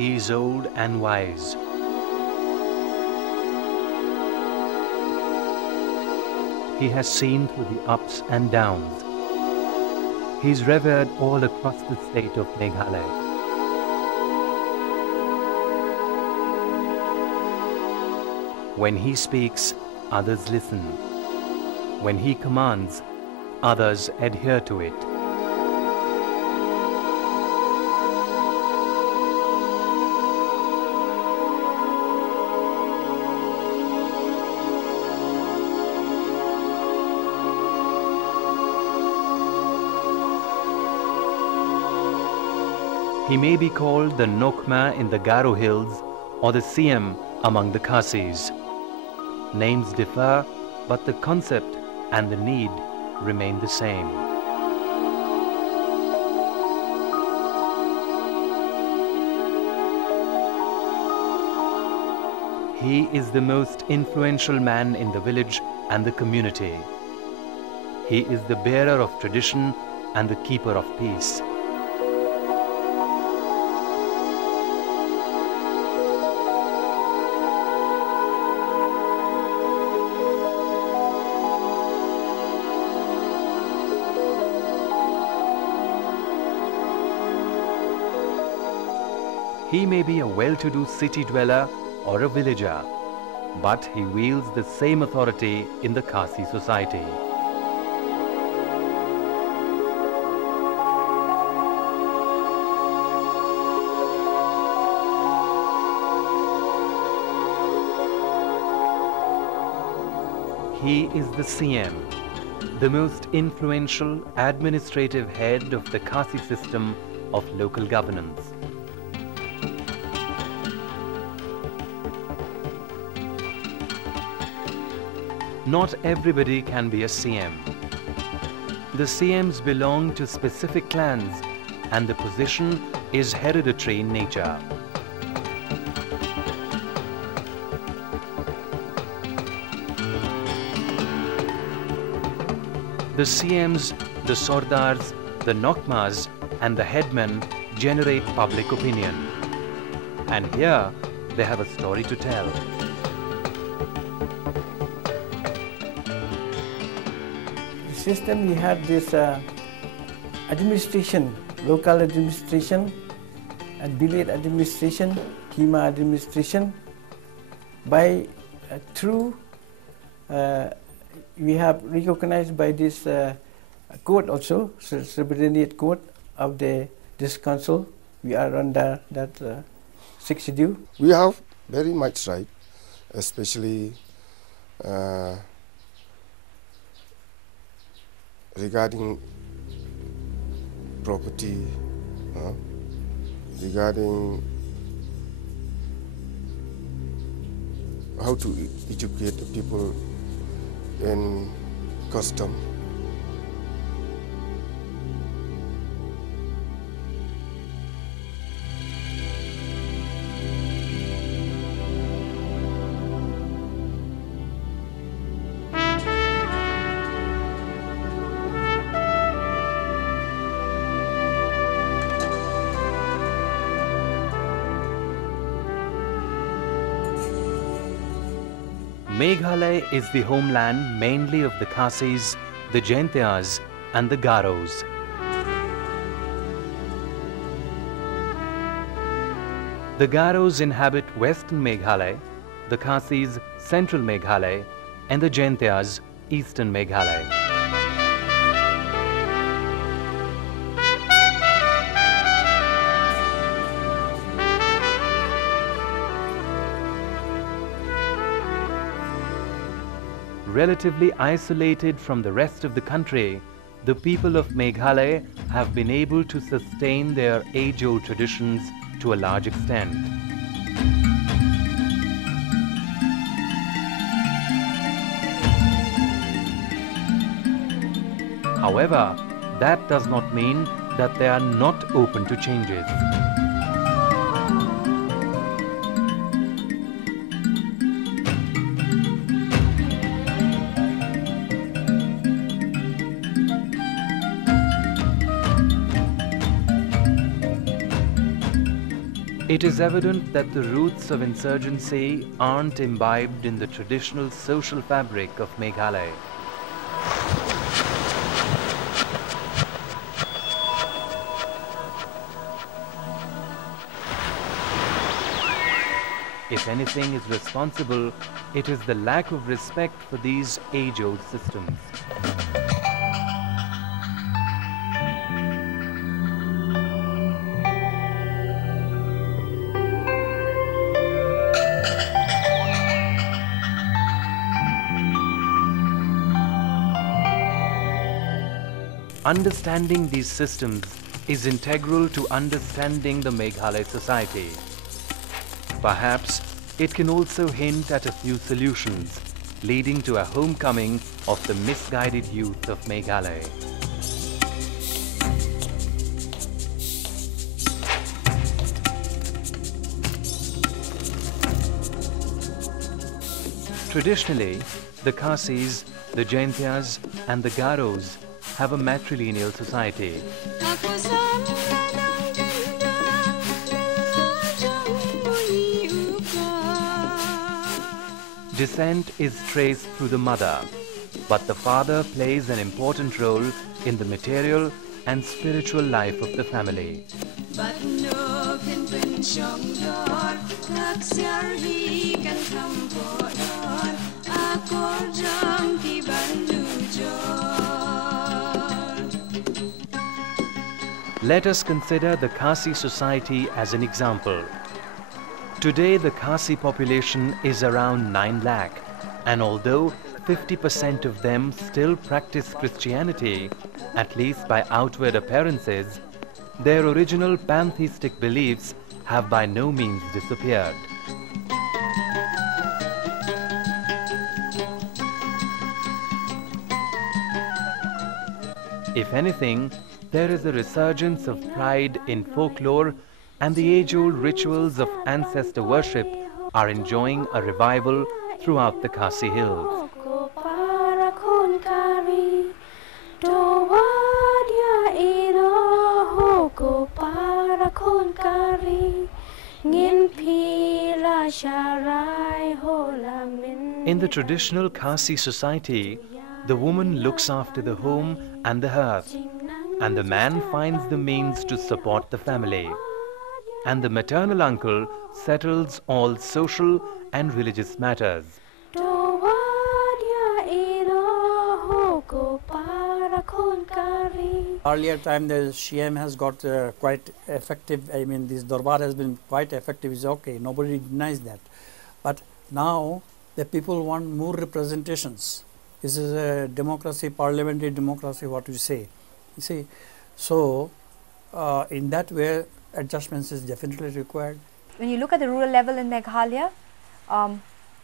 He is old and wise. He has seen through the ups and downs. He is revered all across the state of Meghalaya. When he speaks, others listen. When he commands, others adhere to it. He may be called the Nokma in the Garo hills or the CM among the Khasis. Names differ, but the concept and the need remain the same. He is the most influential man in the village and the community. He is the bearer of tradition and the keeper of peace. He may be a well-to-do city dweller or a villager, but he wields the same authority in the Khasi society. He is the CM, the most influential administrative head of the Khasi system of local governance. Not everybody can be a CM. The CMs belong to specific clans and the position is hereditary in nature. The CMs, the Sardars, the Nokmas and the headmen generate public opinion. And here they have a story to tell. System, we had this administration, local administration and village administration, Kima administration. By through we have recognized by this code also, subordinate code of this council. We are under that 6th schedule. We have very much right, especially regarding property, regarding how to educate the people in custom. Meghalaya is the homeland mainly of the Khasis, the Jaintias and the Garos. The Garos inhabit western Meghalaya, the Khasis central Meghalaya and the Jaintias eastern Meghalaya. Relatively isolated from the rest of the country, the people of Meghalaya have been able to sustain their age-old traditions to a large extent. However, that does not mean that they are not open to changes. it is evident that the roots of insurgency aren't imbibed in the traditional social fabric of Meghalaya. If anything is responsible, it is the lack of respect for these age-old systems. Understanding these systems is integral to understanding the Meghalaya society. Perhaps it can also hint at a few solutions, leading to a homecoming of the misguided youth of Meghalaya. Traditionally, the Khasis, the Jaintias and the Garos have a matrilineal society. Descent is traced through the mother, but the father plays an important role in the material and spiritual life of the family. Let us consider the Khasi society as an example. Today the Khasi population is around 9 lakh, and although 50% of them still practice Christianity, at least by outward appearances, their original pantheistic beliefs have by no means disappeared. If anything, there is a resurgence of pride in folklore, and the age-old rituals of ancestor worship are enjoying a revival throughout the Khasi hills. In the traditional Khasi society, the woman looks after the home and the hearth, and the man finds the means to support the family. And the maternal uncle settles all social and religious matters. Earlier time the CM has got quite effective, I mean this Darbar has been quite effective, is okay, nobody denies that. But now the people want more representations. This is a democracy, parliamentary democracy, what you say. You see, so in that way adjustments is definitely required. When you look at the rural level in Meghalaya,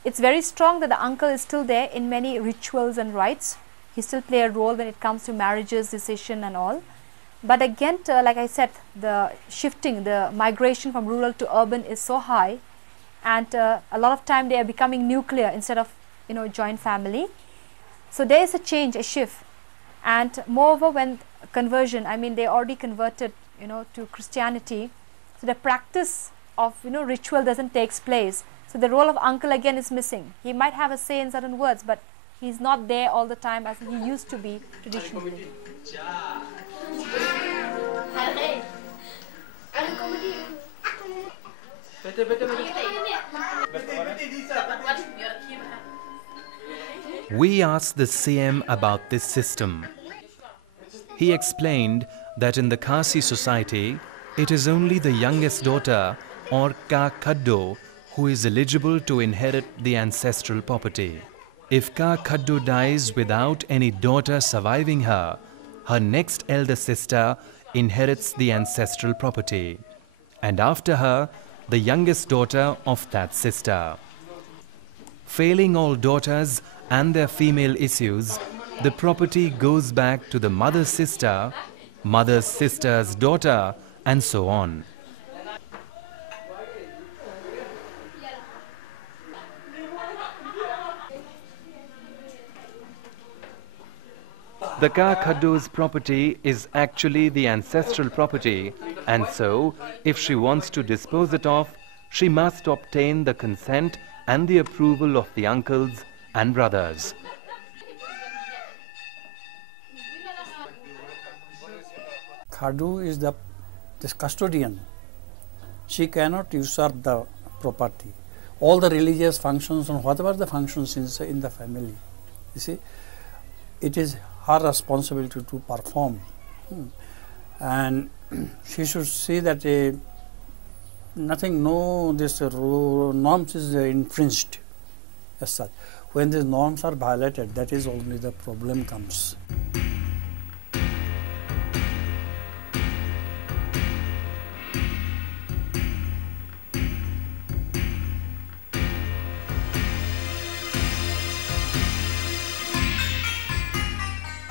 it's very strong that the uncle is still there in many rituals and rites. He still plays a role when it comes to marriages, decision and all. But again, like I said, the shifting, the migration from rural to urban is so high, and a lot of time they are becoming nuclear instead of, joint family. So there is a change, a shift. And moreover, when conversion, I mean they already converted, to Christianity, so the practice of, ritual doesn't take place. So the role of uncle again is missing. He might have a say in certain words, but he's not there all the time as he used to be traditionally. We asked the CM about this system. He explained that in the Khasi society, it is only the youngest daughter or Ka Khaddo who is eligible to inherit the ancestral property. If Ka Khaddo dies without any daughter surviving her, her next elder sister inherits the ancestral property, and after her, the youngest daughter of that sister. Failing all daughters and their female issues, the property goes back to the mother's sister, mother's sister's daughter, and so on. The Ka Khaddu's property is actually the ancestral property, and so, if she wants to dispose it of, she must obtain the consent and the approval of the uncles and brothers. Khaddu is this custodian. She cannot usurp the property. All the religious functions and whatever the functions in the family, you see, it is her responsibility to perform. And she should see that this norms is infringed as such. When these norms are violated, that is only the problem comes.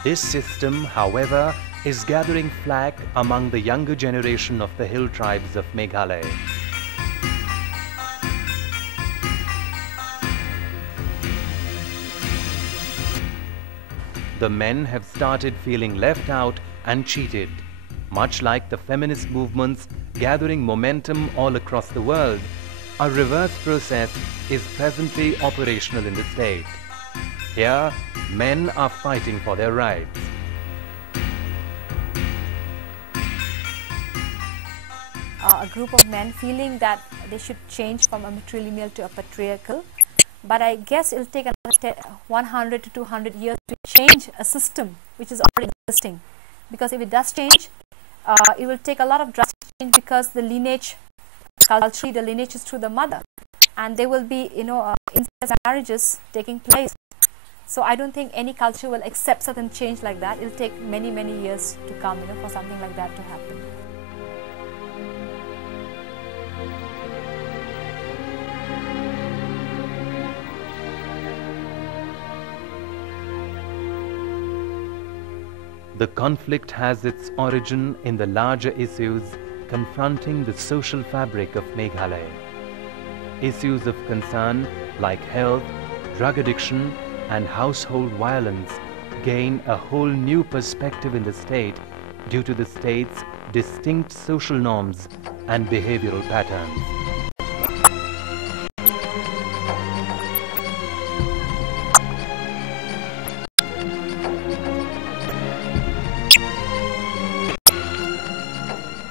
This system, however, is gathering flack among the younger generation of the hill tribes of Meghalaya. The men have started feeling left out and cheated. Much like the feminist movements gathering momentum all across the world, a reverse process is presently operational in the state. Here, men are fighting for their rights. A group of men feeling that they should change from a matrilineal to a patriarchal, but I guess it will take another 100 to 200 years to change a system which is already existing, because if it does change, it will take a lot of drastic change, because the lineage, culturally the lineage is through the mother, and there will be incest marriages taking place. So I don't think any culture will accept certain change like that. It will take many years to come, for something like that to happen. The conflict has its origin in the larger issues confronting the social fabric of Meghalaya. Issues of concern like health, drug addiction, and household violence gain a whole new perspective in the state due to the state's distinct social norms and behavioral patterns.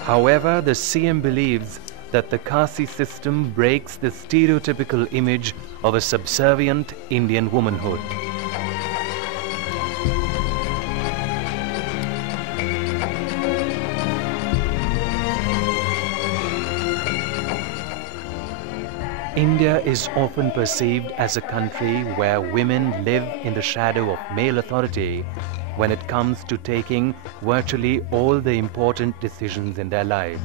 However, the CM believes that the Kasi system breaks the stereotypical image of a subservient Indian womanhood. India is often perceived as a country where women live in the shadow of male authority when it comes to taking virtually all the important decisions in their lives.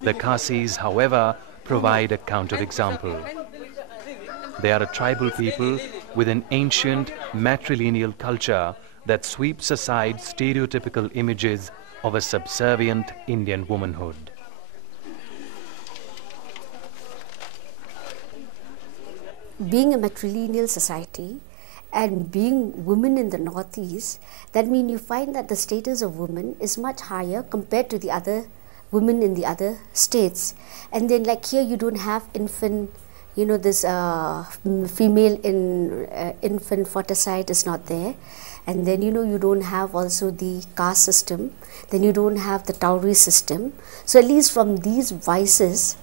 The Khasis, however, provide a counterexample. They are a tribal people with an ancient matrilineal culture that sweeps aside stereotypical images of a subservient Indian womanhood. Being a matrilineal society and being women in the Northeast, that means you find that the status of women is much higher compared to the other women in the other states. And then like here you don't have infant, this female infant foeticide is not there. And then you don't have also the caste system, then you don't have the dowry system. So at least from these vices,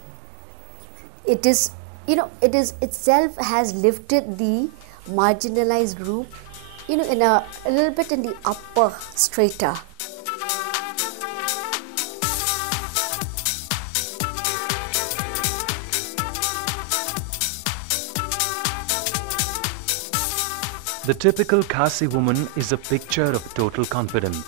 it is itself has lifted the marginalized group, in a little bit in the upper strata. The typical Khasi woman is a picture of total confidence.